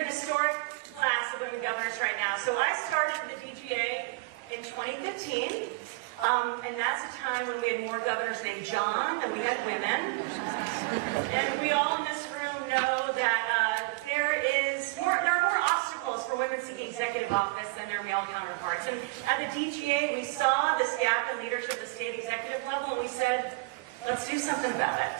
have an historic class of women governors right now. So I started the DGA in 2015, and that's a time when we had more governors named John than we had women. And we all in this room know that there are more obstacles for women seeking executive office than their male counterparts. And at the DGA, we saw this gap in leadership at the state executive level, and we said, let's do something about it.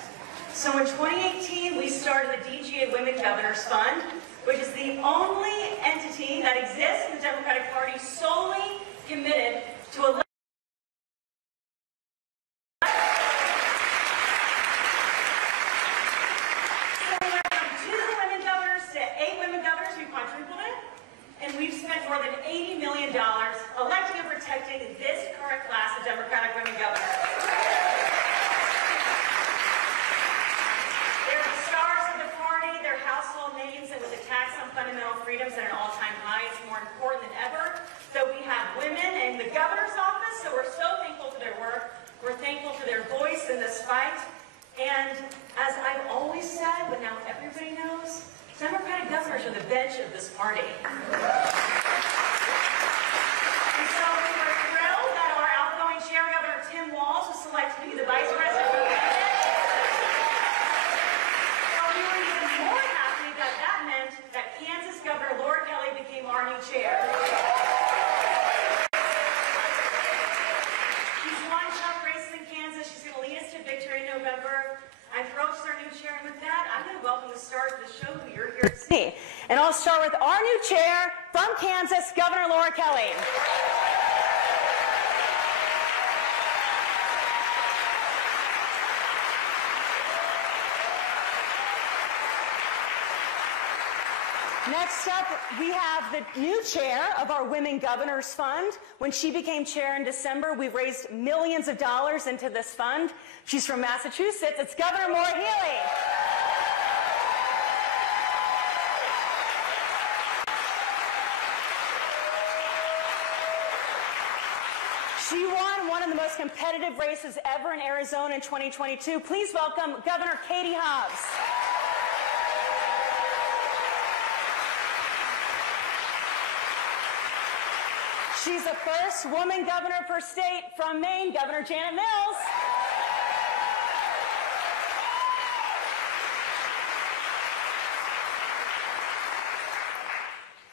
So in 2018, we started the DGA Women Governors Fund, which is the only entity that exists in the Democratic Party solely committed to electing we've spent more than $80 million electing and protecting this current class of Democratic women governors. They're the stars of the party, they're household names, and with a tax on fundamental freedoms at an all-time high, it's more important than ever that we have women in the governor's office, so we're so thankful for their work. We're thankful for their voice in this fight. And as I've always said, but now everybody knows, Democratic governors are the bench of this party. And so we were thrilled that our outgoing chair, Governor Tim Walz, was selected to be the vice president of the candidate. So we were even more happy that that meant that Kansas Governor Laura Kelly became our new chair. She's won tough races in Kansas. She's going to lead us to victory in November. I'm thrilled she's our new chair, and with that, I'm going to welcome the star of the show who you're here to see. And I'll start with our new chair from Kansas, Governor Laura Kelly. Next up, we have the new chair of our Women Governors Fund. When she became chair in December, we've raised millions of dollars into this fund. She's from Massachusetts. It's Governor Maura Healey. She won one of the most competitive races ever in Arizona in 2022. Please welcome Governor Katie Hobbs. She's the first woman governor per state from Maine, Governor Janet Mills.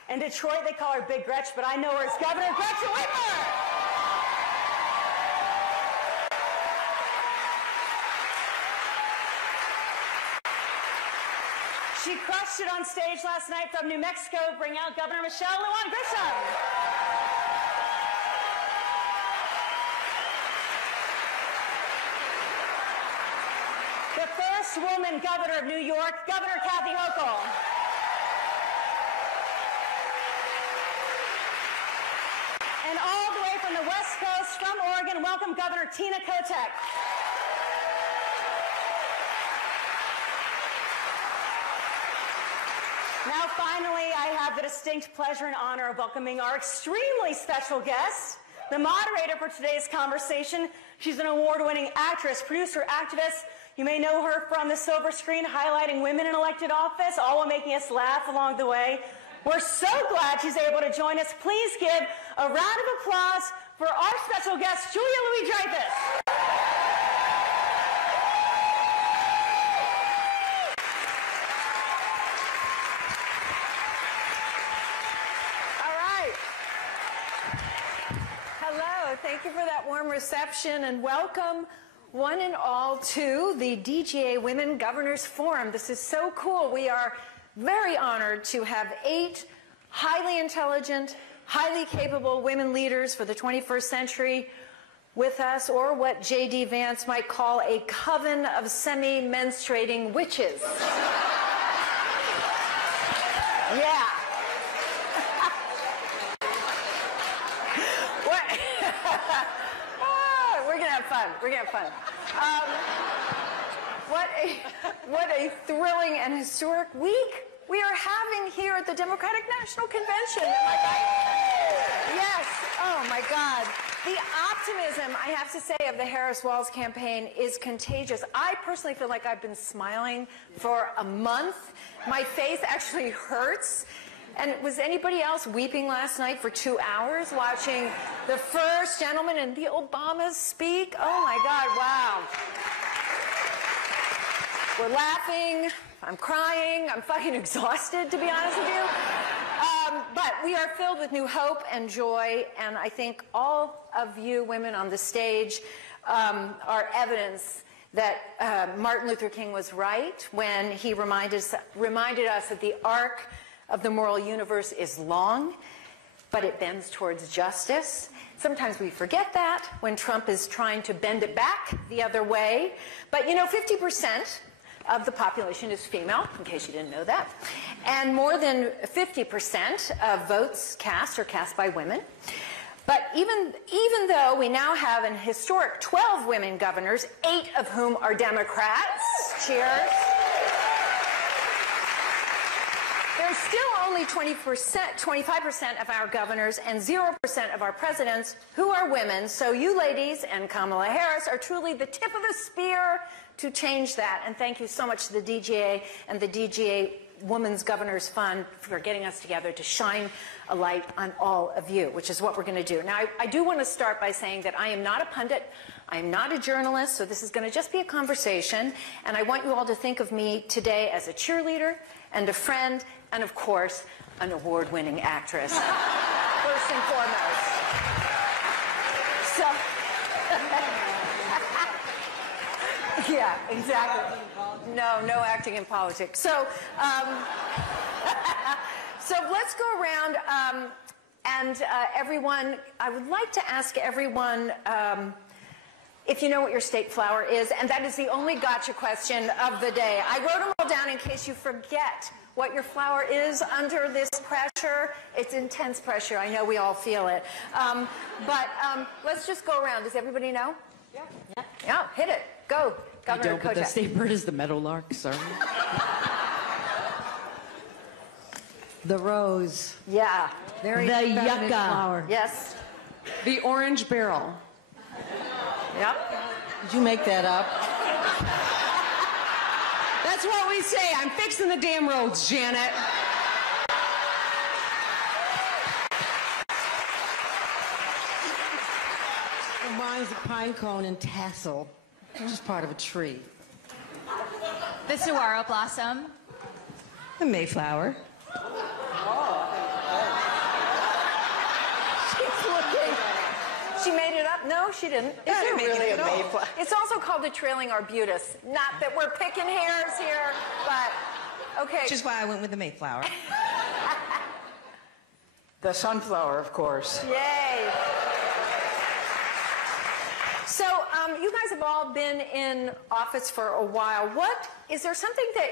In Detroit, they call her Big Gretchen, but I know her as Governor Gretchen Whitmer. She crushed it on stage last night from New Mexico. Bring out Governor Lujan, Grisham. The first woman governor of New York, Governor Hochul. And all the way from the West Coast, from Oregon, welcome Governor Kotek. Now finally, I have the distinct pleasure and honor of welcoming our extremely special guest, the moderator for today's conversation. She's an award-winning actress, producer, activist. You may know her from the silver screen highlighting women in elected office, all while making us laugh along the way. We're so glad she's able to join us. Please give a round of applause for our special guest, Julia Louis-Dreyfus. All right. Hello. Thank you for that warm reception, and welcome one and all to the DGA Women Governors Forum. This is so cool. We are very honored to have 8 highly intelligent, highly capable women leaders for the 21st century with us, or what J.D. Vance might call a coven of semi-menstruating witches. Yeah. We're going to have fun. We're going to have fun. What a thrilling and historic week we are having here at the Democratic National Convention. Am I right? Yes. Oh, my God. The optimism, I have to say, of the Harris-Walz campaign is contagious. I personally feel like I've been smiling for a month. My face actually hurts. And was anybody else weeping last night for 2 hours watching the first gentleman and the Obamas speak? Oh, my God, wow. We're laughing. I'm crying. I'm fucking exhausted, to be honest with you. But we are filled with new hope and joy, and I think all of you women on the stage are evidence that Martin Luther King was right when he reminded us that the arc of the moral universe is long, but it bends towards justice. Sometimes we forget that when Trump is trying to bend it back the other way. But, you know, 50% of the population is female, in case you didn't know that. And more than 50% of votes cast are cast by women. But even though we now have an historic 12 women governors, 8 of whom are Democrats, cheers, there's still only 25% of our governors and 0% of our presidents who are women. So you ladies and Kamala Harris are truly the tip of the spear to change that. And thank you so much to the DGA and the DGA Women's Governors Fund for getting us together to shine a light on all of you, which is what we're going to do. Now, I do want to start by saying that I am not a pundit. I am not a journalist, so this is going to just be a conversation. And I want you all to think of me today as a cheerleader and a friend and, of course, an award-winning actress, first and foremost. So, yeah, exactly. No acting in politics. So, so let's go around and everyone, I would like to ask everyone if you know what your state flower is, and that is the only gotcha question of the day. I wrote them all down in case you forget what your flower is under this pressure. It's intense pressure. I know we all feel it. But let's just go around. Does everybody know? Yeah. Yeah, hit it. Go. Governor I don't, but the Kotek. state bird is the meadowlark, sorry. The rose. Yeah. Very the yucca flower. Yes. The orange beryl. Yep. Did you make that up? That's what we say. I'm fixing the damn roads, Janet. Well, mine's a pine cone and tassel, which is part of a tree. The saguaro blossom. The mayflower. She's looking. She made it up? No, she didn't. Is there really a mayflower? It's also called the trailing arbutus. Not that we're picking hairs here, but okay. Which is why I went with the mayflower. The sunflower, of course. Yay. So you guys have all been in office for a while. Is there something that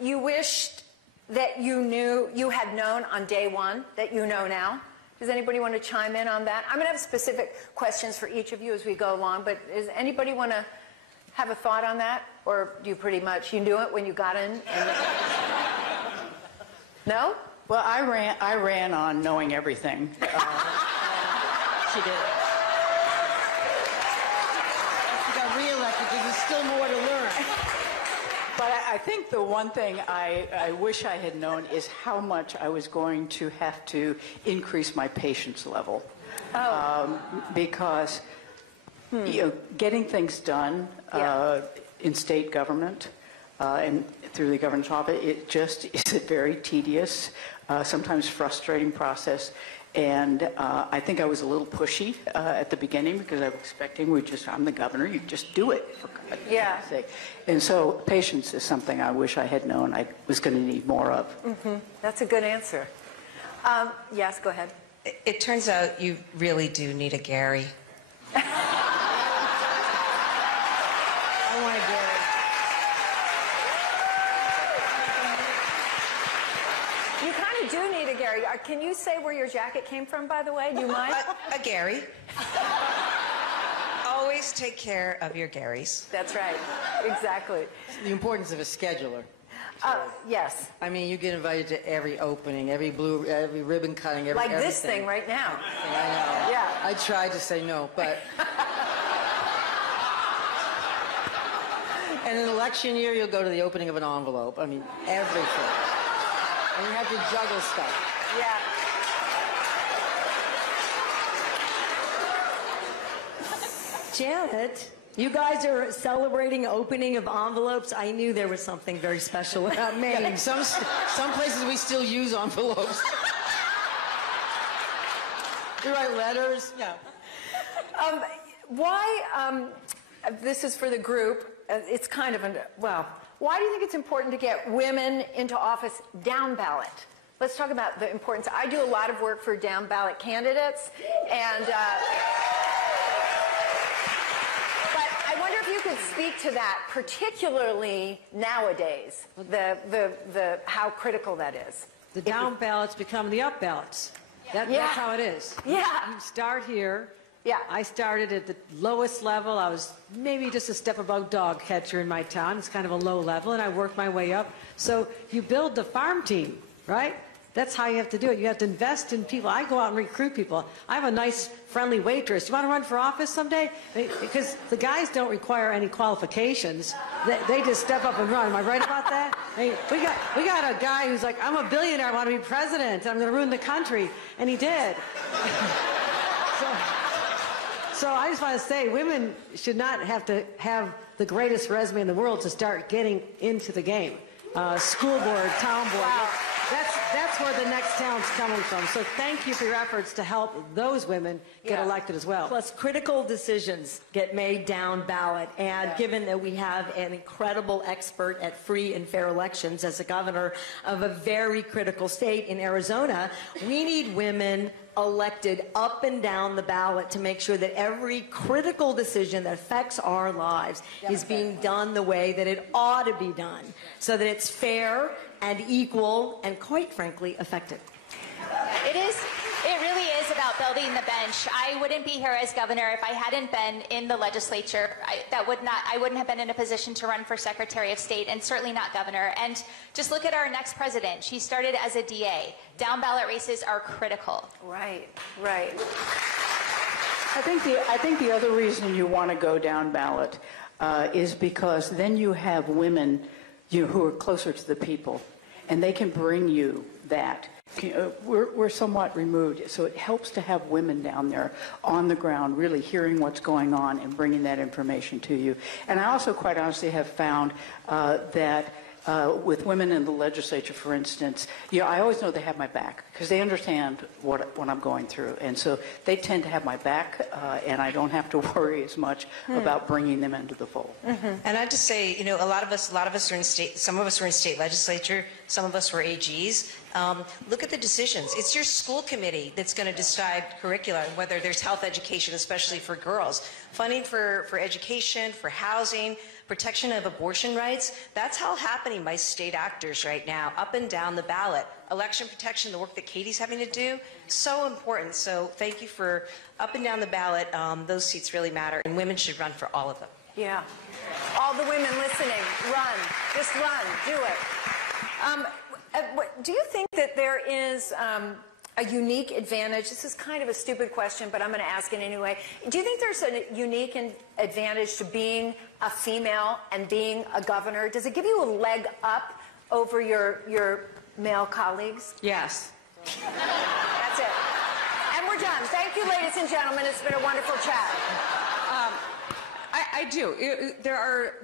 you wished that you had known on day one that you know now? Does anybody want to chime in on that? I'm going to have specific questions for each of you as we go along, but does anybody want to have a thought on that? Or do you pretty much, you knew it when you got in? And no? Well, I ran on knowing everything. She did. She got reelected because there's still more to learn. But I think the one thing I wish I had known is how much I was going to have to increase my patience level. Because you know, getting things done in state government and through the governor's office, it just is a very tedious, sometimes frustrating process. And I think I was a little pushy at the beginning because I was expecting I'm the governor, you just do it, for God's sake. And so patience is something I wish I had known I was going to need more of. Mm-hmm. That's a good answer. Yes, go ahead. It turns out you really do need a Gary. I want a Gary. You kind of do need a Gary. Can you say where your jacket came from, by the way? Do you mind? A Gary. Always take care of your Garys. That's right. Exactly. The importance of a scheduler. Yes. I mean, you get invited to every opening, every ribbon cutting, Like everything. this thing right now. I know. Yeah. I tried to say no, but... And in election year, you'll go to the opening of an envelope. I mean, everything. And you have to juggle stuff. Yeah. Janet, you guys are celebrating opening of envelopes. I knew there was something very special about Maine. Yeah, some places we still use envelopes. You write letters. Yeah. This is for the group. It's kind of, why do you think it's important to get women into office down ballot? Let's talk about the importance. I do a lot of work for down ballot candidates, and but I wonder if you could speak to that, particularly nowadays, how critical that is. The down ballots become the up ballots. That's how it is. Yeah. You start here. Yeah. I started at the lowest level. I was maybe just a step above dog catcher in my town. It's kind of a low level, and I worked my way up. So you build the farm team, right? That's how you have to do it. You have to invest in people. I go out and recruit people. I have a nice, friendly waitress. You want to run for office someday? Because the guys don't require any qualifications. They just step up and run. Am I right about that? We got a guy who's like, I'm a billionaire. I want to be president. I'm going to ruin the country. And he did. So I just want to say, women should not have to have the greatest resume in the world to start getting into the game. School board, town board. Wow. That's where the next talent's coming from. So thank you for your efforts to help those women get elected as well. Plus, critical decisions get made down ballot. And given that we have an incredible expert at free and fair elections as a governor of a very critical state in Arizona, we need women elected up and down the ballot to make sure that every critical decision that affects our lives is being done the way that it ought to be done, so that it's fair and equal and, quite frankly, effective. It really is about building the bench. I wouldn't be here as governor if I hadn't been in the legislature. I wouldn't have been in a position to run for Secretary of State, and certainly not governor. And just look at our next president. She started as a DA. Down ballot races are critical. Right. I think the other reason you want to go down ballot is because then you have women who are closer to the people, and they can bring you that. We're somewhat removed, so it helps to have women down there on the ground really hearing what's going on and bringing that information to you. And I also quite honestly have found that with women in the legislature, for instance, I always know they have my back because they understand what I'm going through. And so they tend to have my back, and I don't have to worry as much about bringing them into the fold. And I just say, a lot of us are in state, some of us were in state legislature, some of us were AGs. Look at the decisions. It's your school committee that's going to decide curricula, whether there's health education, especially for girls. Funding for education, for housing, protection of abortion rights. That's all happening by state actors right now, up and down the ballot. Election protection, the work that Katie's having to do, so important. So thank you for up and down the ballot. Those seats really matter, and women should run for all of them. Yeah. All the women listening, run. Just run. Do it. Do you think that there is a unique advantage? This is kind of a stupid question, but I'm going to ask it anyway. Do you think there's a unique advantage to being a female and being a governor? Does it give you a leg up over your male colleagues? Yes. That's it. And we're done. Thank you, ladies and gentlemen. It's been a wonderful chat. I do. There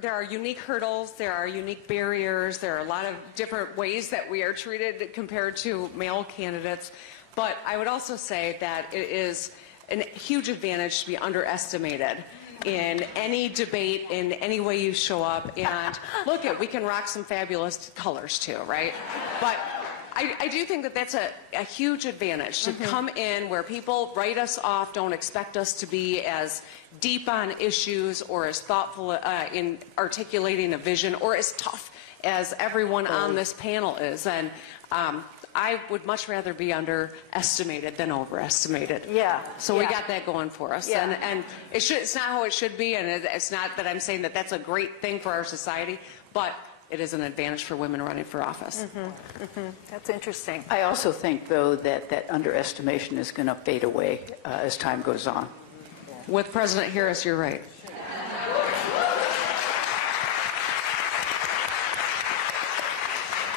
are unique hurdles. There are unique barriers. There are a lot of different ways that we are treated compared to male candidates. But I would also say that it is a huge advantage to be underestimated in any debate, in any way you show up. And look, we can rock some fabulous colors too, right? But I do think that that's a huge advantage to come in where people write us off, don't expect us to be as deep on issues or as thoughtful in articulating a vision or as tough as everyone on this panel is. And I would much rather be underestimated than overestimated. Yeah. So we got that going for us. Yeah. And it's not how it should be, and it's not that I'm saying that that's a great thing for our society, but it is an advantage for women running for office. That's interesting. I also think, though, that that underestimation is going to fade away as time goes on. With President Harris, you're right.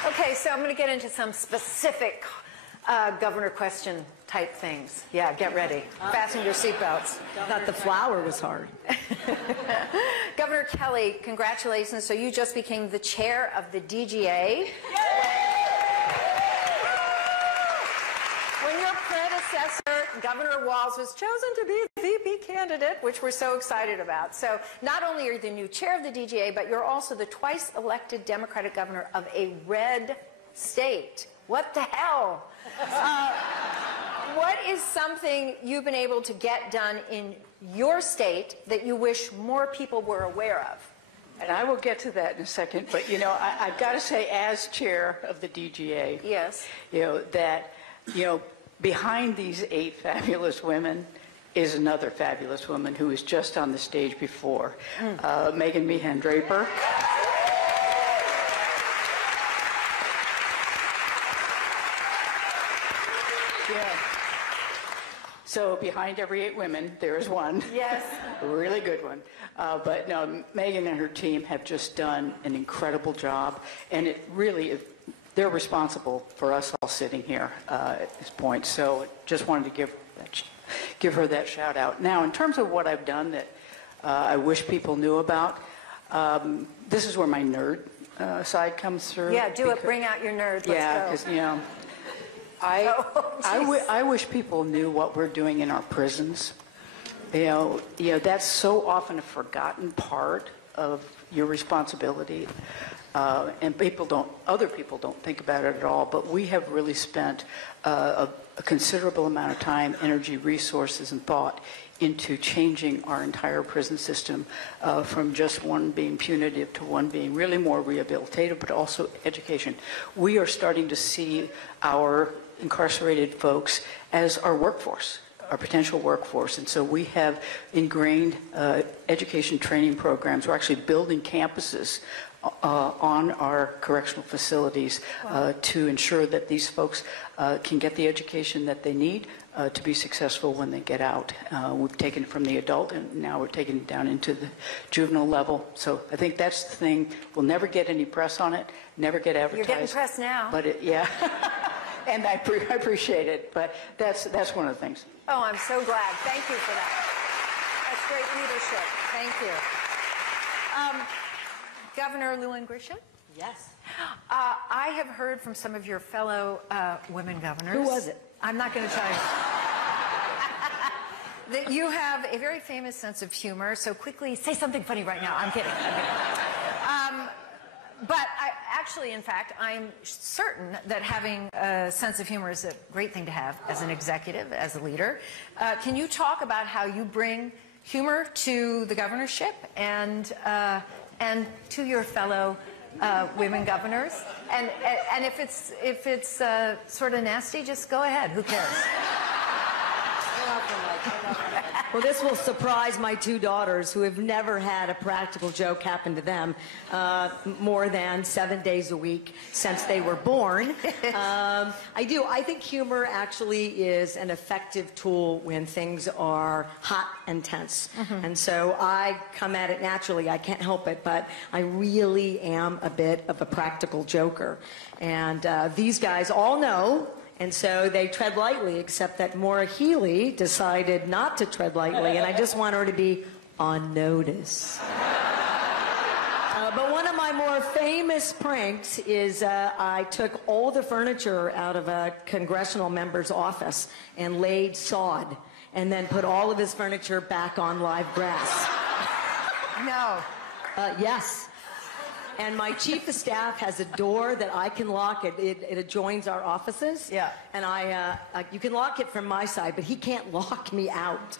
Okay, so I'm going to get into some specific governor question type things. Yeah, get ready. Fasten your seatbelts. Thought the flower was hard. Governor Kelly, congratulations. So you just became the chair of the DGA. When your predecessor, Governor Walz, was chosen to be the VP candidate, which we're so excited about. So not only are you the new chair of the DGA, but you're also the twice elected Democratic governor of a red state. What the hell? What is something you've been able to get done in your state that you wish more people were aware of? And I will get to that in a second, but, you know, I've got to say, as chair of the DGA, Yes. you know, that, you know, behind these 8 fabulous women is another fabulous woman who was just on the stage before, Megan Meehan Draper. Yeah. So behind every 8 women, there is one. Yes. A really good one. But no, Megan and her team have just done an incredible job, and it really, they're responsible for us all sitting here at this point. So just wanted to give her that shout out. Now, in terms of what I've done that I wish people knew about, this is where my nerd side comes through. Yeah, do it. Bring out your nerd. Let's Yeah, go. because, you know, I wish people knew what we're doing in our prisons. You know, that's so often a forgotten part of your responsibility, and other people don't think about it at all. But we have really spent a considerable amount of time, energy, resources, and thought into changing our entire prison system from just one being punitive to one being really more rehabilitative, but also education. We are starting to see our incarcerated folks as our workforce, our potential workforce. And so we have ingrained education training programs. We're actually building campuses on our correctional facilities to ensure that these folks can get the education that they need to be successful when they get out. We've taken it from the adult, and now we're taking it down into the juvenile level. So I think that's the thing. We'll never get any press on it, never get advertised. You're getting press now. But yeah, and I appreciate it. But that's one of the things. Oh, I'm so glad. Thank you for that. That's great leadership. Thank you. Governor Lujan Grisham? Yes. I have heard from some of your fellow women governors. Who was it? I'm not going to tell you. That you have a very famous sense of humor, so quickly say something funny right now. I'm kidding. But actually, in fact, I'm certain that having a sense of humor is a great thing to have as an executive, as a leader. Can you talk about how you bring humor to the governorship and to your fellow women governors? And if it's sort of nasty, just go ahead. Who cares? Well, this will surprise my 2 daughters, who have never had a practical joke happen to them more than 7 days a week since they were born. I do. I think humor actually is an effective tool when things are hot and tense. And so I come at it naturally. I can't help it, but I really am a bit of a practical joker. And these guys all know. And so they tread lightly, except that Maura Healey decided not to tread lightly, and I just want her to be on notice. But one of my more famous pranks is I took all the furniture out of a congressional member's office and laid sod, and then put all of his furniture back on live grass. No. Yes. And my chief of staff has a door that I can lock. It adjoins our offices. Yeah. And you can lock it from my side, but he can't lock me out.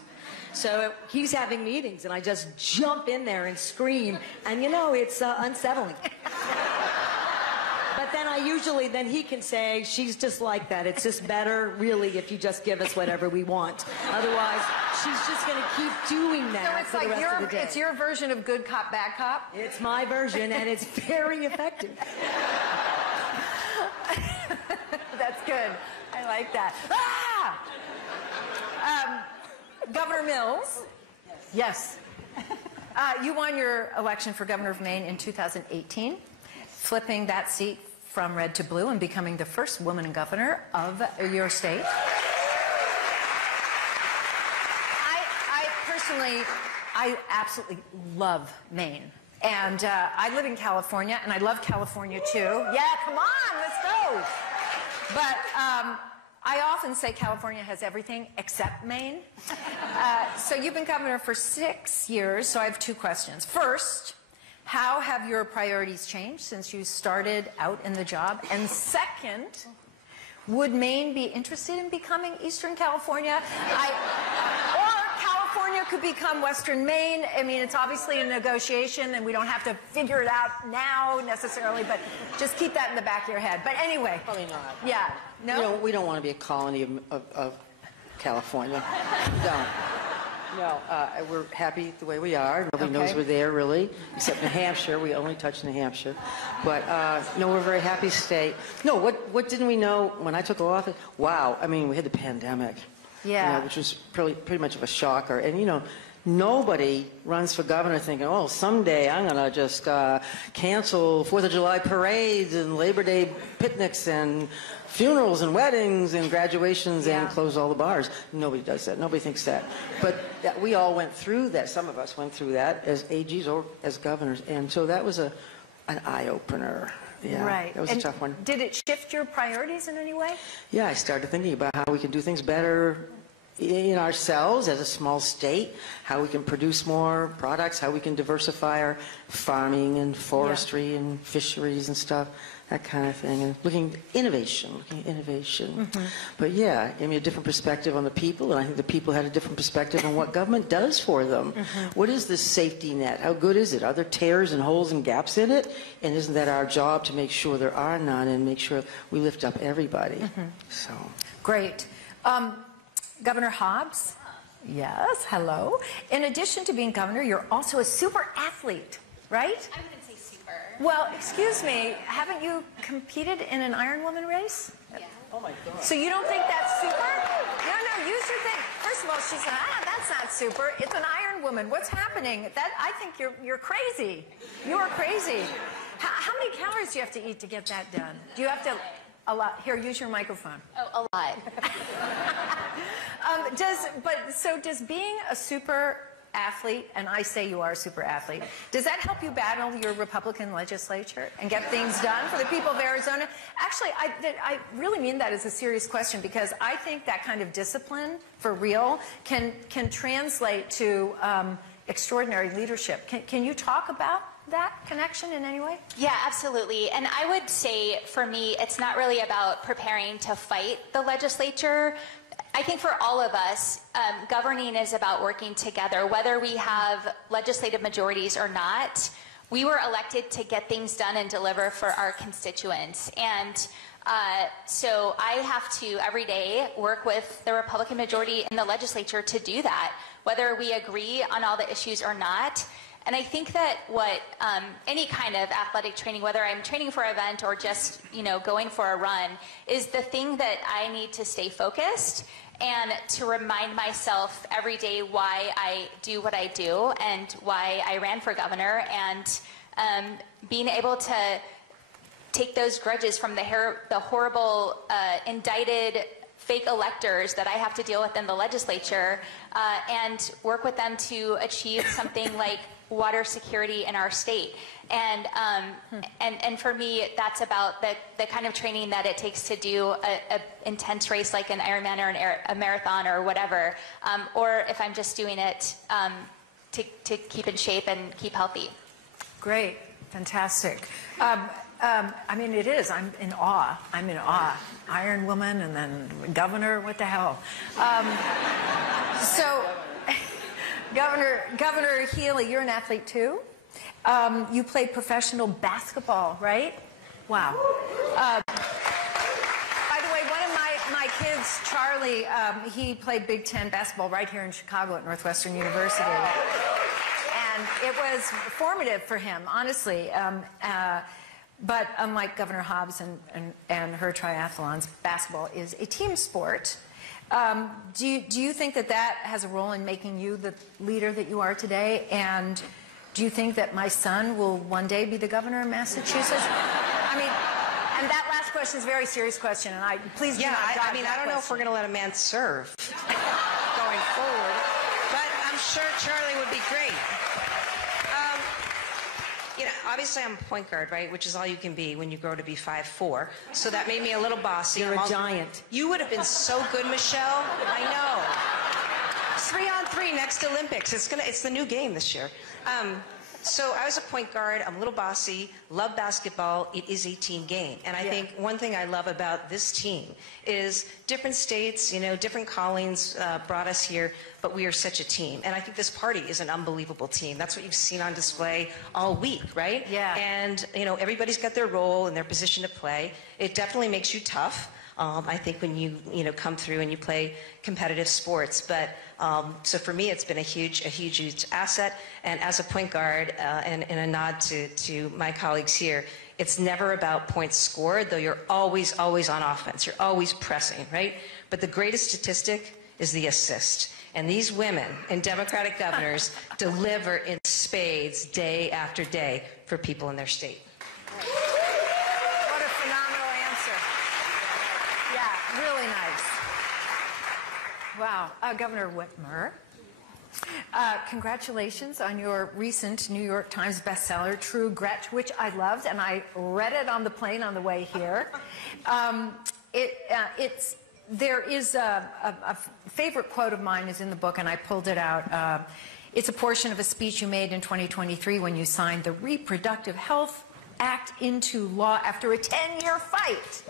So he's having meetings, and I just jump in there and scream. And, you know, it's unsettling. But But then then he can say, she's just like that. It's just better, really, if you just give us whatever we want. Otherwise, she's just going to keep doing that So it's for the like rest of the day. it's your version of good cop, bad cop? It's my version, and it's very effective. That's good. I like that. Governor Mills. Yes. You won your election for governor of Maine in 2018, flipping that seat from red to blue and becoming the first woman governor of your state. I absolutely love Maine. And I live in California, and I love California too. Yeah, come on, let's go. But I often say California has everything except Maine. So you've been governor for 6 years, so I have 2 questions. First, how have your priorities changed since you started out in the job? And second, would Maine be interested in becoming Eastern California? Or California could become Western Maine. I mean, it's obviously a negotiation, and we don't have to figure it out now necessarily, but just keep that in the back of your head. But anyway. Probably not. Yeah. No? We don't want to be a colony of California. We don't. No, we're happy the way we are. Nobody knows we're there, really, except New Hampshire. We only touch New Hampshire. But, no, we're a very happy state. No, what didn't we know when I took office? Wow, I mean, we had the pandemic. Yeah. Which was pretty much of a shocker. And, nobody runs for governor thinking, oh, someday I'm going to just cancel 4th of July parades and Labor Day picnics and funerals and weddings and graduations and close all the bars. Nobody does that. Nobody thinks that. But we all went through that. Some of us went through that as AGs or as governors. And so that was an eye-opener. Yeah, right. That was a tough one. Did it shift your priorities in any way? Yeah, I started thinking about how we can do things better in ourselves as a small state, how we can produce more products, how we can diversify our farming and forestry and fisheries and stuff, that kind of thing, and looking at innovation. But yeah, gave me a different perspective on the people, and I think the people had a different perspective on what government does for them. What is this safety net? How good is it? Are there tears and holes and gaps in it? And isn't that our job to make sure there are none and make sure we lift up everybody? So Great. Governor Hobbs? Yes, hello. In addition to being governor, you're also a super athlete, right? I wouldn't say super. Well, excuse me, haven't you competed in an Iron Woman race? Yeah. oh my God. So you don't think that's super? No, use your thing. First of all, she said, that's not super. It's an Iron Woman. What's happening? I think you're crazy. You're crazy. How many calories do you have to eat to get that done? Do you have to... A lot. Here, use your microphone. Oh, a lot. Does being a super athlete, and I say you are a super athlete, does that help you battle your Republican legislature and get things done for the people of Arizona? Actually, I really mean that as a serious question, because I think that kind of discipline, for real, can translate to extraordinary leadership. Can you talk about that connection in any way? Yeah, absolutely. And I would say, for me, it's not really about preparing to fight the legislature. I think for all of us, governing is about working together, whether we have legislative majorities or not. We were elected to get things done and deliver for our constituents. And so I have to, every day, work with the Republican majority in the legislature to do that, whether we agree on all the issues or not. And I think that what any kind of athletic training, whether I'm training for an event or just going for a run, is the thing that I need to stay focused and to remind myself every day why I do what I do and why I ran for governor, and being able to take those grudges from the horrible indicted fake electors that I have to deal with in the legislature and work with them to achieve something like water security in our state. And for me, that's about the kind of training that it takes to do a intense race like an Ironman or a marathon or whatever, or if I'm just doing it to keep in shape and keep healthy. Great, fantastic. I mean, it is. I'm in awe. Iron Woman and then governor. What the hell? So, Governor Healey, you're an athlete too. You played professional basketball, right? Wow. By the way, one of my kids, Charlie, he played Big Ten basketball right here in Chicago at Northwestern University. And it was formative for him, honestly. But unlike Governor Hobbs and her triathlons, basketball is a team sport. Do you think that that has a role in making you the leader that you are today? And do you think that my son will one day be the governor of Massachusetts? I mean, and that last question is a very serious question, and please do not dodge I mean, I don't know if we're going to let a man serve going forward, but I'm sure Charlie would be great. You know, obviously I'm a point guard, right, which is all you can be when you grow to be 5'4". So that made me a little bossy. You're a giant. You would have been so good, Michelle. I know. 3-on-3 next Olympics. It's the new game this year. So I was a point guard. I'm a little bossy. Love basketball. It is a team game. And I think one thing I love about this team is different states, you know, different callings brought us here, but we are such a team. And I think this party is an unbelievable team. That's what you've seen on display all week, right? Yeah. And, you know, everybody's got their role and their position to play. It definitely makes you tough. I think when you come through and you play competitive sports, but so for me it's been a huge asset. And as a point guard, and a nod to my colleagues here, it's never about points scored, though you're always on offense. You're always pressing, right? But the greatest statistic is the assist. And these women and Democratic governors deliver in spades day after day for people in their state. What a phenomenal answer. Yeah, really nice. Wow. Governor Whitmer, congratulations on your recent New York Times bestseller, True Gretchen, which I loved, and I read it on the plane on the way here. There is a favorite quote of mine is in the book, and I pulled it out. It's a portion of a speech you made in 2023 when you signed the Reproductive Health Act into law after a 10-year fight.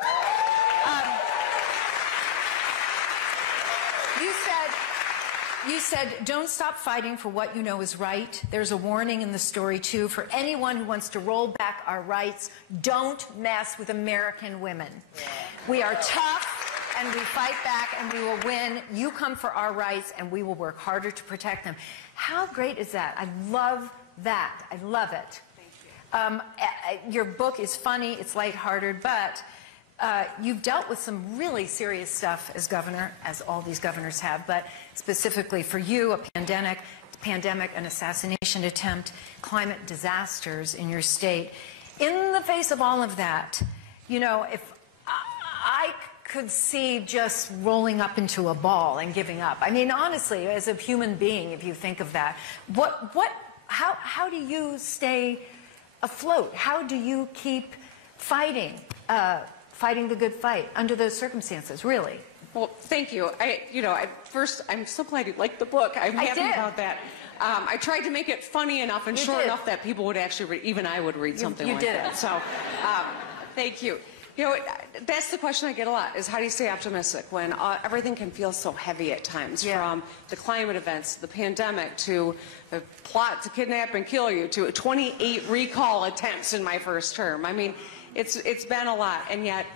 You said, don't stop fighting for what you know is right. There's a warning in the story, too, for anyone who wants to roll back our rights. Don't mess with American women. Yeah. We are tough, and we fight back, and we will win. You come for our rights, and we will work harder to protect them. How great is that? I love that. I love it. Thank you. Your book is funny. It's lighthearted, but you've dealt with some really serious stuff as governor, as all these governors have, but specifically for you, a pandemic, an assassination attempt, climate disasters in your state. In the face of all of that, you know, if I could see just rolling up into a ball and giving up. I mean, honestly, as a human being, if you think of that, how do you stay afloat? How do you keep fighting? Fighting the good fight under those circumstances, really? Well, thank you. First, I'm so glad you liked the book. I'm happy about that. I tried to make it funny enough and short enough that people would actually read, even I would read something like that. So, thank you. You know, that's the question I get a lot, is how do you stay optimistic when everything can feel so heavy at times, from the climate events, the pandemic, to the plot to kidnap and kill you, to 28 recall attempts in my first term. I mean, it's been a lot, and yet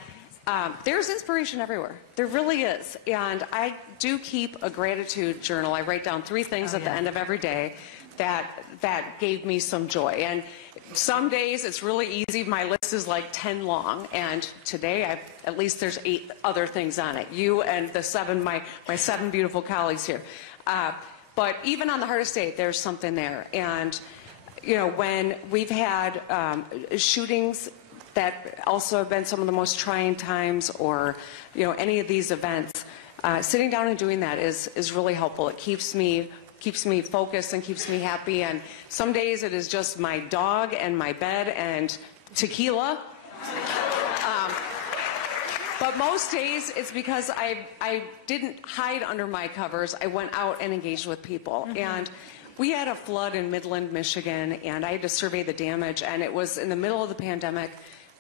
there's inspiration everywhere. There really is. And I do keep a gratitude journal. I write down 3 things at the end of every day that gave me some joy. And some days it's really easy. My list is like 10 long. And today, at least there's 8 other things on it. You and the my 7 beautiful colleagues here. But even on the hardest day, there's something there. And, you know, when we've had shootings that also have been some of the most trying times, or, you know, any of these events, sitting down and doing that is really helpful. It keeps me focused and keeps me happy. And some days it is just my dog and my bed and tequila. But most days it's because I didn't hide under my covers. I went out and engaged with people. And we had a flood in Midland, Michigan, and I had to survey the damage. And it was in the middle of the pandemic.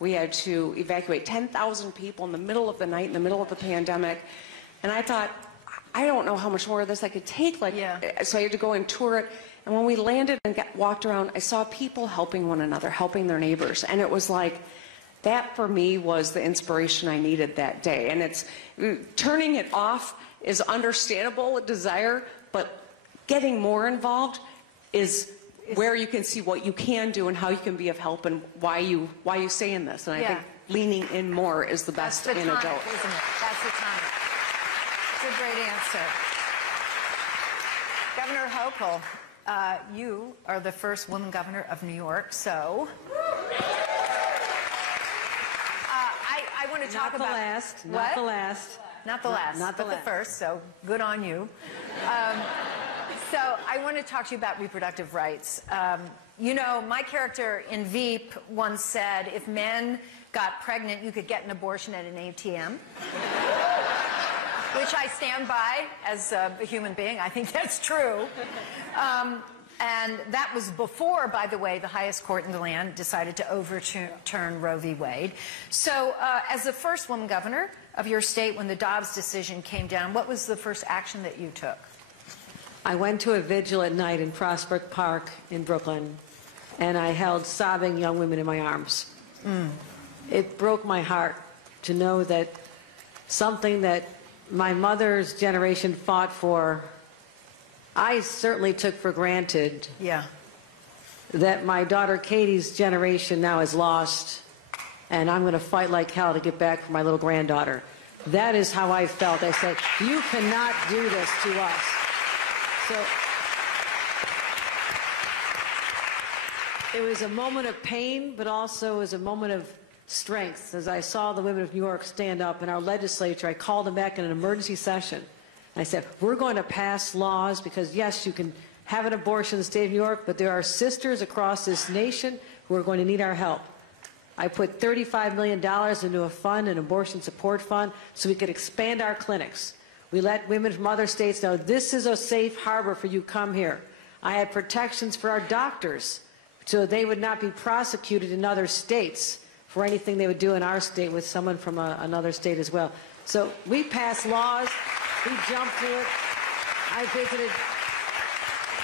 We had to evacuate 10,000 people in the middle of the night, in the middle of the pandemic. And I thought, I don't know how much more of this I could take. So I had to go and tour it. And when we landed and walked around, I saw people helping one another, helping their neighbors. And it was like, That for me was the inspiration I needed that day. And it's turning it off is understandable, a desire, but getting more involved is where you can see what you can do and how you can be of help and why you say in this. And I think leaning in more is the best That's the antidote. tonic, isn't it? That's the tonic. It's a great answer. Governor Hochul, you are the first woman governor of New York, so I want to talk Not the about last. What? Not the last. Not the last, not the but last. the first, so good on you. So I want to talk to you about reproductive rights. You know, my character in Veep once said, if men got pregnant, you could get an abortion at an ATM. Which I stand by as a human being. I think that's true. And that was before, by the way, the highest court in the land decided to overturn Roe v. Wade. So as the first woman governor of your state, when the Dobbs decision came down, what was the first action that you took? I went to a vigil at night in Prospect Park in Brooklyn, and I held sobbing young women in my arms. It broke my heart to know that something that my mother's generation fought for, I certainly took for granted. Yeah. That my daughter Katie's generation now is lost, and I'm going to fight like hell to get back for my little granddaughter. That is how I felt. I said, you cannot do this to us. So it was a moment of pain, but also was a moment of strength. As I saw the women of New York stand up in our legislature, I called them back in an emergency session. And I said, we're going to pass laws because, yes, you can have an abortion in the state of New York, but there are sisters across this nation who are going to need our help. I put $35 million into a fund, an abortion support fund, so we could expand our clinics. We let women from other states know this is a safe harbor for you, come here. I had protections for our doctors so they would not be prosecuted in other states for anything they would do in our state with someone from another state as well. So we passed laws, we jumped through it.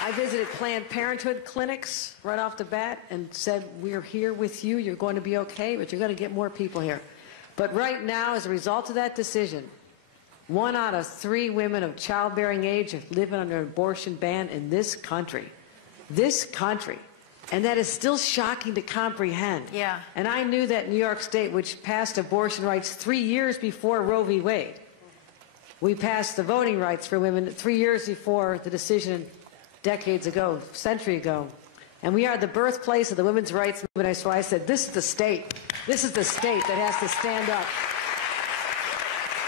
I visited Planned Parenthood clinics right off the bat and said, we're here with you, you're going to be okay, but you're going to get more people here. But right now, as a result of that decision, 1 out of 3 women of childbearing age are living under an abortion ban in this country. This country. And that is still shocking to comprehend. Yeah. And I knew that New York State, which passed abortion rights 3 years before Roe v. Wade, we passed the voting rights for women 3 years before the decision decades ago, a century ago. And we are the birthplace of the women's rights movement. So I said, this is the state. This is the state that has to stand up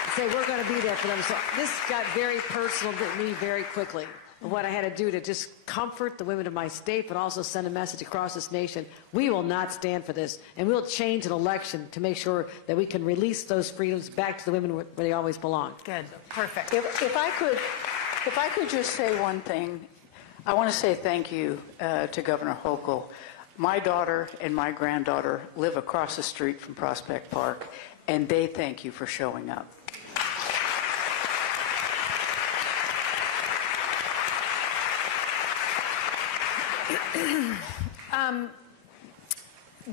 and say, we're going to be there for them. So this got very personal to me very quickly. What I had to do to just comfort the women of my state, but also send a message across this nation. We will not stand for this, and we'll change an election to make sure that we can release those freedoms back to the women where they always belong. Good. Perfect. If I could just say one thing, I want to say thank you to Governor Hochul. My daughter and my granddaughter live across the street from Prospect Park, and they thank you for showing up.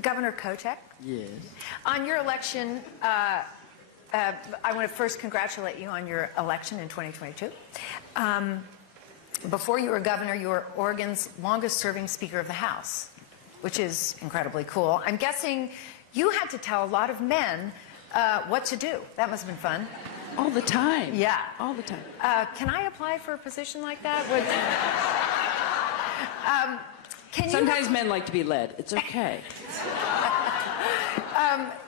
Governor Kotek? Yes. On your election, I want to first congratulate you on your election in 2022. Before you were governor, you were Oregon's longest-serving Speaker of the House, which is incredibly cool. I'm guessing you had to tell a lot of men what to do. That must have been fun. All the time. Yeah. All the time. Can I apply for a position like that? Sometimes men like to be led. It's okay.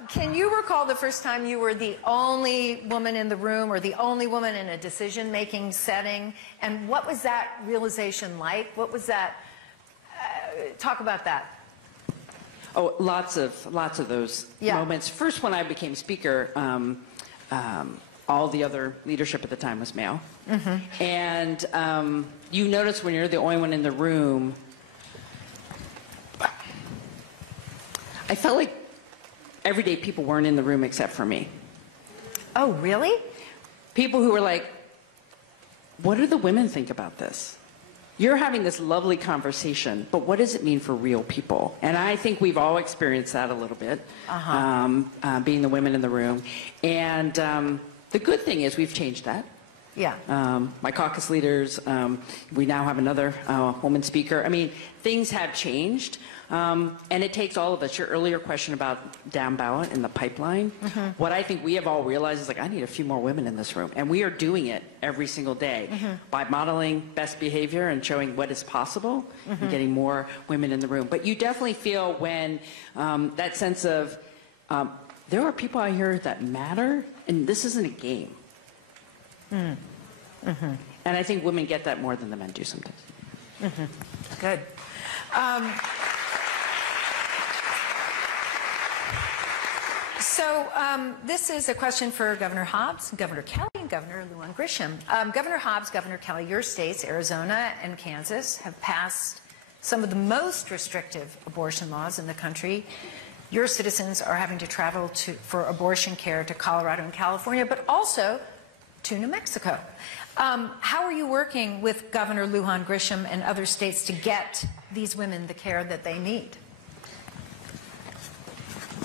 Can you recall the first time you were the only woman in the room or the only woman in a decision-making setting? And what was that realization like? What was that? Talk about that. Oh, lots of those moments. First, when I became speaker, all the other leadership at the time was male. Mm-hmm. And you notice when you're the only one in the room, I felt like every day people weren't in the room except for me. Oh, really? People who were like, what do the women think about this? you're having this lovely conversation, but what does it mean for real people? And I think we've all experienced that a little bit, being the women in the room. And the good thing is we've changed that. Yeah. My caucus leaders, we now have another woman speaker. I mean, things have changed, and it takes all of us. Your earlier question about down ballot in the pipeline, what I think we have all realized is, like, I need a few more women in this room, and we are doing it every single day by modeling best behavior and showing what is possible and getting more women in the room. But you definitely feel when that sense of there are people out here that matter, and this isn't a game. And I think women get that more than the men do sometimes. Good. So this is a question for Governor Hobbs, Governor Kelly, and Governor Lujan Grisham. Governor Hobbs, Governor Kelly, your states, Arizona and Kansas, have passed some of the most restrictive abortion laws in the country. Your citizens are having to travel for abortion care to Colorado and California, but also to New Mexico. How are you working with Governor Lujan Grisham and other states to get these women the care that they need?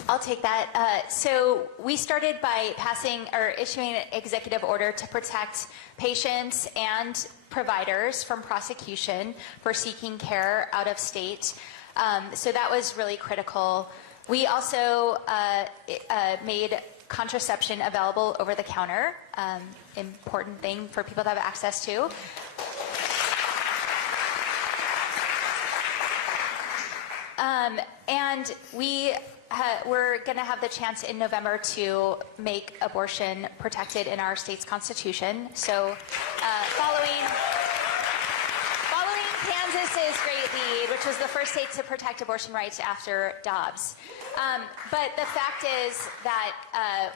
I'll take that. So we started by passing or issuing an executive order to protect patients and providers from prosecution for seeking care out of state. So that was really critical. We also made contraception available over the counter, important thing for people to have access to. And we're going to have the chance in November to make abortion protected in our state's constitution. So following Kansas's great lead, which was the first state to protect abortion rights after Dobbs. But the fact is that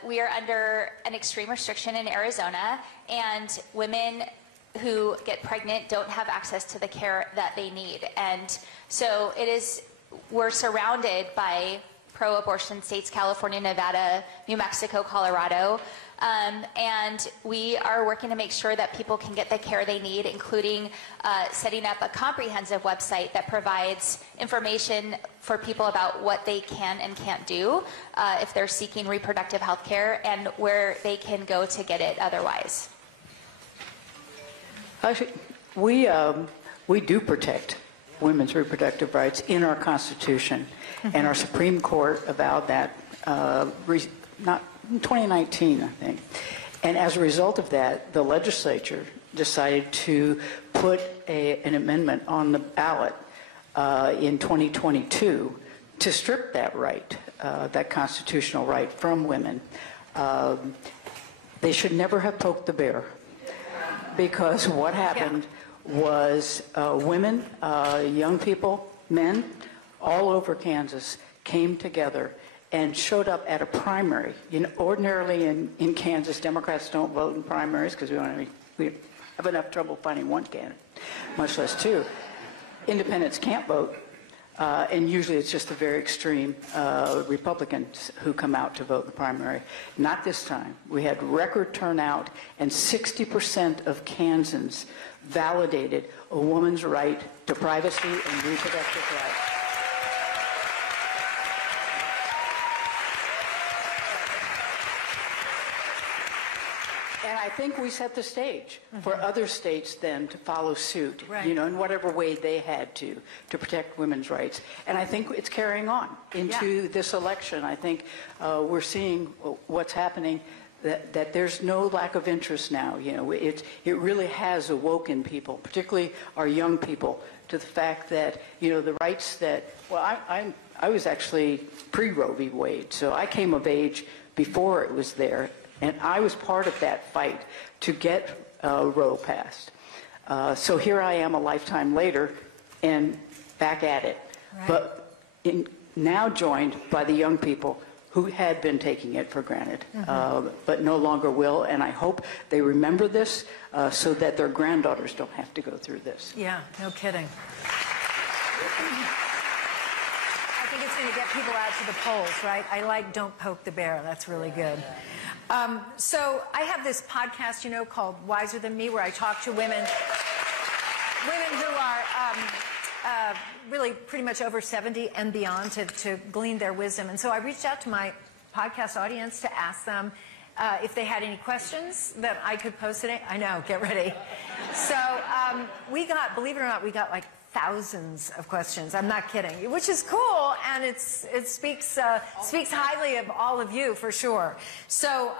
we are under an extreme restriction in Arizona, and women who get pregnant don't have access to the care that they need. And so we're surrounded by pro-abortion states, California, Nevada, New Mexico, Colorado. And we are working to make sure that people can get the care they need, including setting up a comprehensive website that provides information for people about what they can and can't do if they're seeking reproductive health care, and where they can go to get it otherwise. Actually, we do protect women's reproductive rights in our Constitution, and our Supreme Court avowed that not in 2019, I think. And as a result of that, the legislature decided to put an amendment on the ballot in 2022 to strip that right, that constitutional right, from women. They should never have poked the bear, because what happened was women, young people, men, all over Kansas came together and showed up at a primary. You know, ordinarily in Kansas, Democrats don't vote in primaries because we have enough trouble finding one candidate, much less two. Independents can't vote, and usually it's just the very extreme Republicans who come out to vote in the primary. Not this time. We had record turnout, and 60% of Kansans validated a woman's right to privacy and reproductive rights. And I think we set the stage for other states then to follow suit, you know, in whatever way they had to protect women's rights. And I think it's carrying on into this election. I think we're seeing what's happening, that there's no lack of interest now. You know, it really has awoken people, particularly our young people, to the fact that, you know, the rights that, well, I was actually pre-Roe v. Wade, so I came of age before it was there. And I was part of that fight to get Roe passed. So here I am a lifetime later and back at it. Right. But now joined by the young people who had been taking it for granted, but no longer will. And I hope they remember this so that their granddaughters don't have to go through this. Yeah, no kidding. I think it's going to get people out to the polls, right? I like Don't Poke the Bear. That's really good. So I have this podcast, you know, called Wiser Than Me, where I talk to women women who are really pretty much over 70 and beyond to glean their wisdom. And so I reached out to my podcast audience to ask them if they had any questions that I could pose today. I know, get ready. So we got, believe it or not, we got like thousands of questions. I'm not kidding, which is cool, and it speaks highly of all of you for sure. So,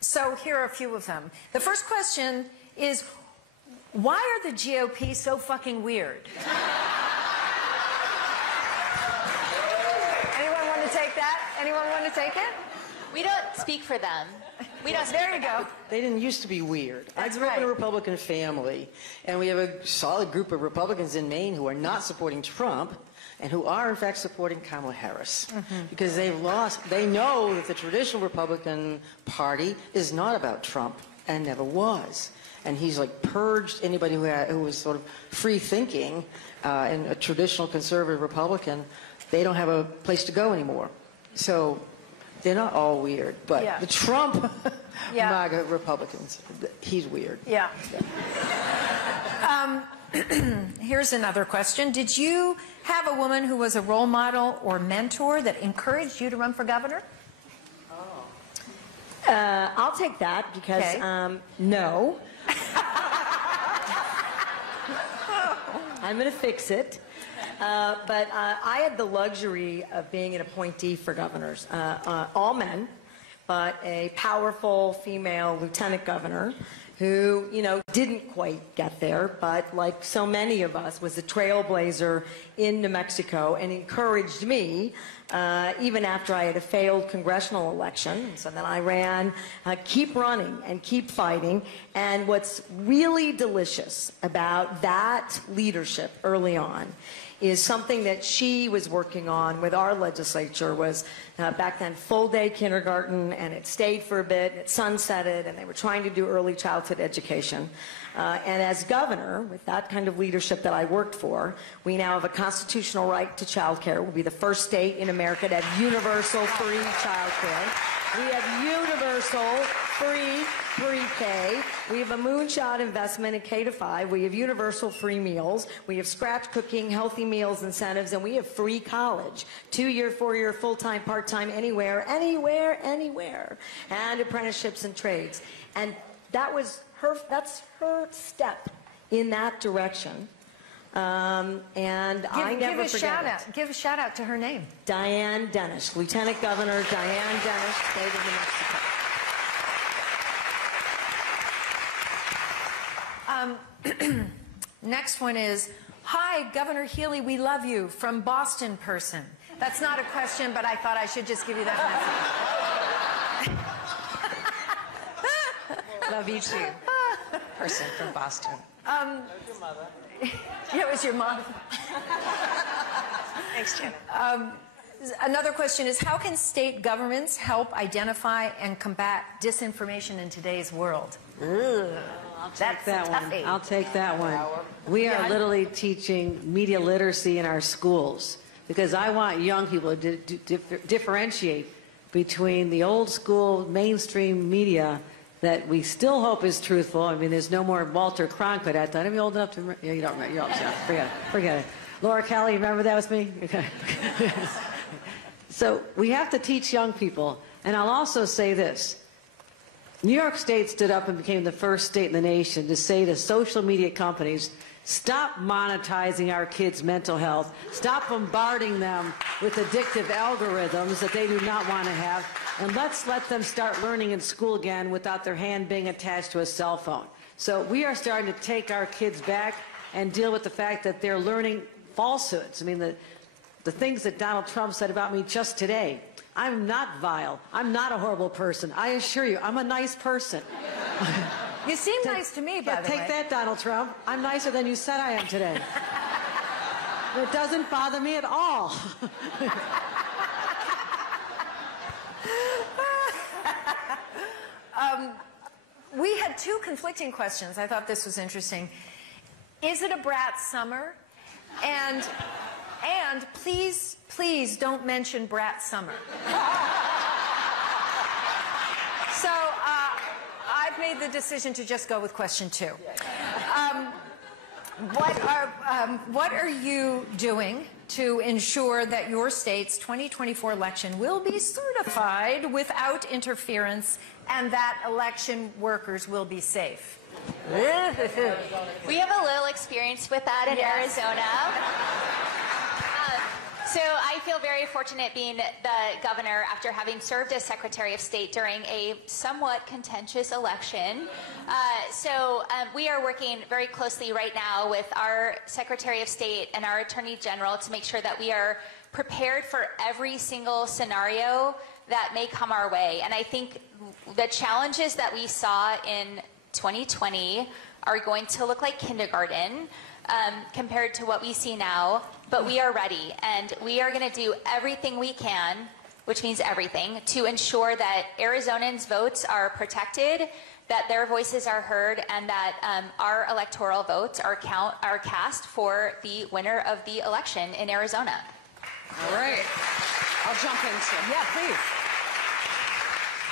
so here are a few of them. The first question is, why are the GOP so fucking weird? Anyone want to take that? Anyone want to take it? We don't speak for them. We don't. There you go. They didn't used to be weird. That's I grew up in a right. Republican family, and we have a solid group of Republicans in Maine who are not supporting Trump and who are, in fact, supporting Kamala Harris. Because they've lost, they know that the traditional Republican Party is not about Trump and never was. And he's like purged anybody who was sort of free thinking and a traditional conservative Republican. They don't have a place to go anymore. So they're not all weird, but Yeah. the Trump Yeah. MAGA Republicans, he's weird. Yeah. Here's another question. Did you have a woman who was a role model or mentor that encouraged you to run for governor? I'll take that because, Okay. no. I'm going to fix it. But I had the luxury of being an appointee for governors, all men, but a powerful female lieutenant governor who, you know, didn't quite get there, but like so many of us, was a trailblazer in New Mexico and encouraged me, even after I had a failed congressional election. So then I ran, keep running and keep fighting. And what's really delicious about that leadership early on is something that she was working on with our legislature was back then full-day kindergarten, and it stayed for a bit, it sunsetted, and they were trying to do early childhood education. And as governor, with that kind of leadership that I worked for, we now have a constitutional right to child care. We'll be the first state in America to have universal free child care. We have universal free pre-K. We have a moonshot investment in K-5. We have universal free meals. We have scratch cooking, healthy meals incentives, and we have free college. 2-year, 4-year, full-time, part-time, anywhere, anywhere, anywhere. And apprenticeships and trades. And that was that's her step in that direction. And I never forget it. Give a shout out to her name. Diane Dennis, Lieutenant Governor Diane Dennis, State of New Mexico. Next one is, hi, Governor Healey, we love you, from Boston person. That's not a question, but I thought I should just give you that message. Love you too. Person from Boston. Yeah, it was your mom. Thanks, Janet. Another question is, how can state governments help identify and combat disinformation in today's world? That's that a one. toughie. I'll take that one. We are literally teaching media literacy in our schools because I want young people to differentiate between the old school mainstream media that we still hope is truthful. I mean, there's no more Walter Cronkite at that. Are you old enough to remember? Yeah, you don't remember. You're old enough. Forget it. Laura Kelly, remember that was me? Okay. So we have to teach young people. And I'll also say this. New York State stood up and became the first state in the nation to say to social media companies, stop monetizing our kids' mental health. Stop bombarding them with addictive algorithms that they do not want to have. And let's let them start learning in school again without their hand being attached to a cell phone. So we are starting to take our kids back and deal with the fact that they're learning falsehoods. I mean, the things that Donald Trump said about me just today. I'm not vile. I'm not a horrible person. I assure you, I'm a nice person. You seem nice to me, by the way. Take that, Donald Trump. I'm nicer than you said I am today. It doesn't bother me at all. We had two conflicting questions. I thought this was interesting. Is it a brat summer? And please, please don't mention brat summer. So I've made the decision to just go with question 2. what are you doing to ensure that your state's 2024 election will be certified without interference and that election workers will be safe? We have a little experience with that in Arizona. So I feel very fortunate being the governor after having served as Secretary of State during a somewhat contentious election. We are working very closely right now with our Secretary of State and our Attorney General to make sure that we are prepared for every single scenario that may come our way. And I think the challenges that we saw in 2020 are going to look like kindergarten compared to what we see now, but we are ready, and we are going to do everything we can, which means everything, to ensure that Arizonans' votes are protected, that their voices are heard, and that our electoral votes are cast for the winner of the election in Arizona. All right. I'll jump into. Yeah, please.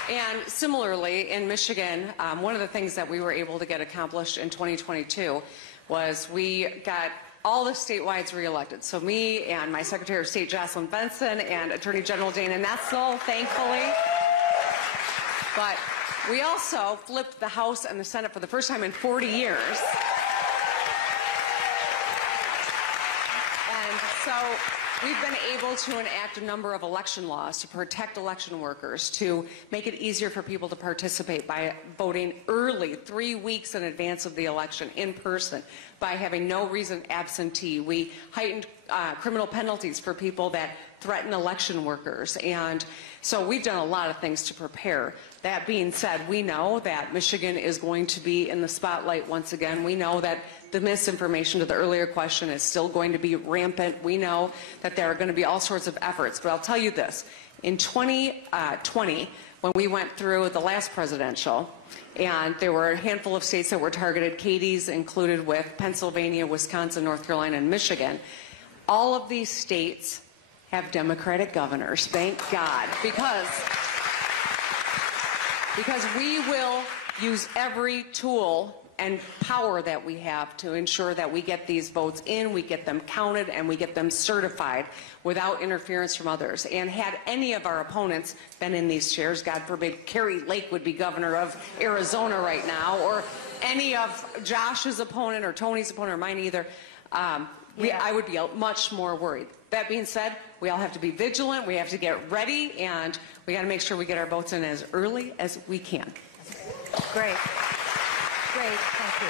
And similarly, in Michigan, one of the things that we were able to get accomplished in 2022 was we got all the statewides reelected. So me and my Secretary of State, Jocelyn Benson, and Attorney General Dana Nessel, thankfully. But we also flipped the House and the Senate for the first time in 40 years. And so we've been able to enact a number of election laws to protect election workers, to make it easier for people to participate by voting early, 3 weeks in advance of the election, in person, by having no reason absentee. We heightened criminal penalties for people that threaten election workers. And so we've done a lot of things to prepare. That being said, we know that Michigan is going to be in the spotlight once again. We know that the misinformation to the earlier question is still going to be rampant. We know that there are going to be all sorts of efforts. But I'll tell you this. In 2020, when we went through the last presidential, and there were a handful of states that were targeted, Katie's included with Pennsylvania, Wisconsin, North Carolina, and Michigan, all of these states have Democratic governors, thank God, because we will use every tool and power that we have to ensure that we get these votes in, we get them counted, and we get them certified without interference from others. And had any of our opponents been in these chairs, God forbid Carrie Lake would be governor of Arizona right now, or any of Josh's opponent or Tony's opponent or mine either, I would be much more worried. That being said, we all have to be vigilant, we have to get ready, and we got to make sure we get our votes in as early as we can. Great. Great, thank you.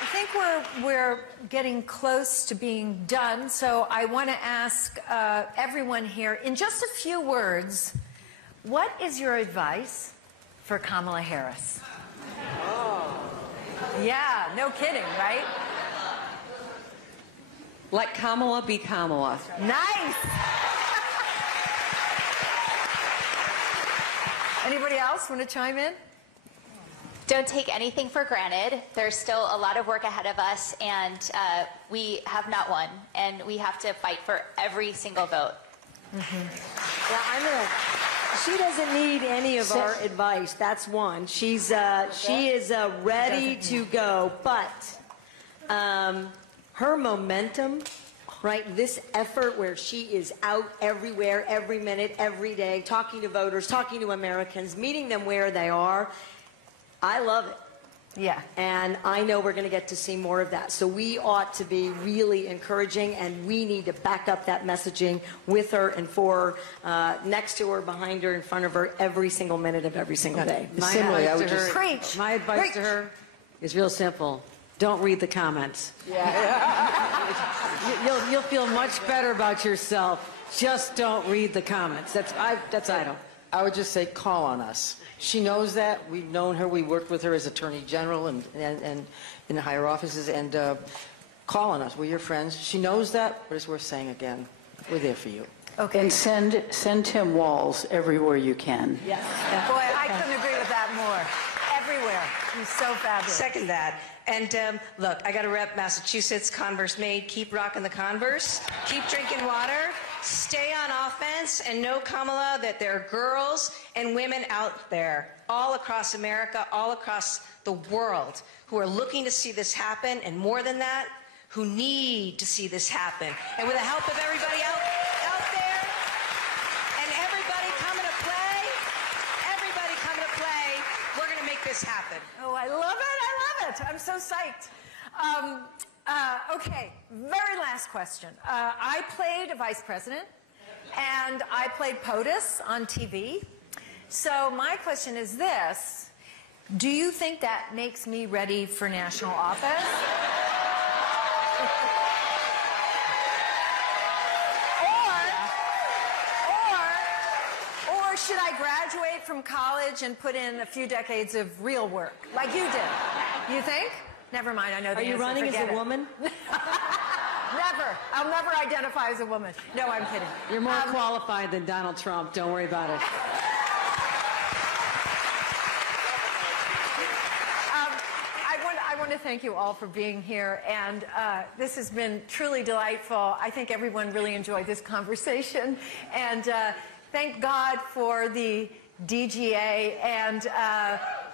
I think we're getting close to being done, so I want to ask everyone here, in just a few words, what is your advice for Kamala Harris? Oh. Yeah, no kidding, right? Let Kamala be Kamala. Nice! Anybody else want to chime in? Don't take anything for granted. There's still a lot of work ahead of us, and we have not won, and we have to fight for every single vote. Well, she doesn't need any of our advice. That's one. She is ready to go, but her momentum, right? This effort where she is out everywhere, every minute, every day, talking to voters, talking to Americans, meeting them where they are. I love it. Yeah. And I know we're going to get to see more of that. So we ought to be really encouraging, and we need to back up that messaging with her and for her, next to her, behind her, in front of her, every single minute of every single day. My advice to her is real simple. Don't read the comments. Yeah. You'll feel much better about yourself. Just don't read the comments. That's I I would just say call on us. She knows that. We've known her. We worked with her as Attorney General and in the higher offices. And call on us. We're your friends. She knows that, but it's worth saying again. We're there for you. Okay. And send him walls everywhere you can. Yes. Yeah. Boy, I couldn't agree with that more. Everywhere. He's so fabulous. Second that. And look, I got to rep Massachusetts, Converse made. Keep rocking the Converse. Keep drinking water. stay on offense and know, Kamala, that there are girls and women out there all across America, all across the world, who are looking to see this happen, and more than that, who need to see this happen. And with the help of everybody out there, and everybody coming to play, we're going to make this happen. Oh, I love it. I'm so psyched. Okay, very last question. I played a vice president, and I played POTUS on TV. So my question is this: do you think that makes me ready for national office? Or should I graduate from college and put in a few decades of real work, like you did? You think? Never mind, I know the answer. Are you running as a woman? Never. I'll never identify as a woman. No, I'm kidding. You're more qualified than Donald Trump. Don't worry about it. I want to thank you all for being here, and this has been truly delightful. I think everyone really enjoyed this conversation, and thank God for the DGA and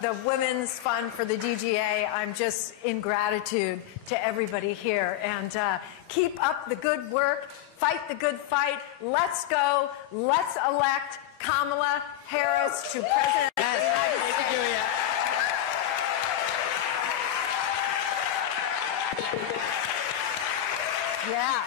the Women's Fund for the DGA. I'm just in gratitude to everybody here, and keep up the good work, fight the good fight. Let's go. Let's elect Kamala Harris to President of the United States. Yeah.